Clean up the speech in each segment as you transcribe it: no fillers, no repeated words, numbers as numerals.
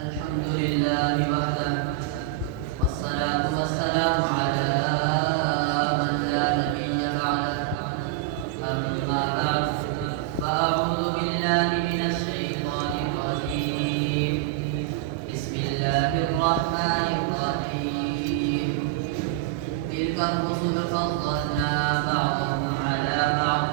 الحمد لله وحده والصلاة والسلام على من لا نبي بعده أما بعد فأعوذ بالله من الشيطان الرجيم بسم الله الرحمن الرحيم تلك الرسل فضلنا بعضهم على بعض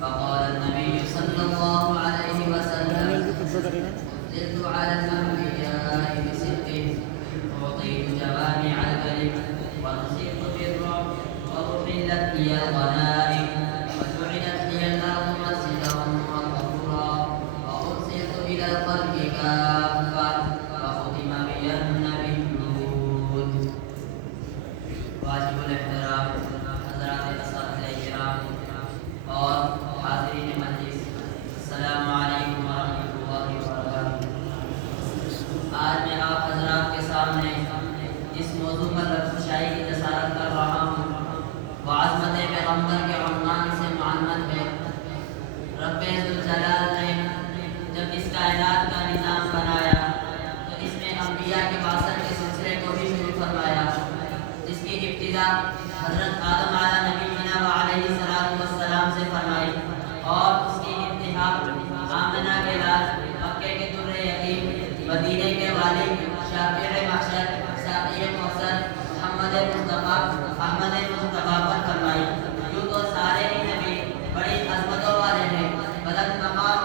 فقال النبي صلى الله عليه وسلم فضلت على الأنبياء بصدق أعطيت جوامع الكلم ونصرت بالرعب وأحلت لي الغنائم وجعلت لي الأرض مسجدا وطهورا وأرسلت إلى الخلق كافة وختم بي النبيون. واجب الاحترام حضرات اساتذہ کرام اور حاضرین مجلس، السلام علیکم ورحمۃ اللہ وبرکاتہ. آج میں آپ حضرات کے سامنے جس موضوع پر رفشائی کی جسارت کر رہا ہوں وہ عظمت پیغمبر کے عنوان سے معنون ہے. رب ذوالجلال نے جب اس کائنات کا نظام بنایا تو اس میں انبیاء کے بعثت کے سلسلے کو بھی شروع فرمایا، جس کی ابتدا حضرت آدم علیہ نبینا و علیہ السلام سے فرمائی اور اس کی انتہا آمنہ کے لال مکے کے در یتیم مدینے کے والد شافع محشر ساقی کوثر محمد مصطفیٰ احمد مصطفیٰ پر فرمائی. یوں تو سارے ہی نبی بڑی عظمتوں والے ہیں، بلند مقام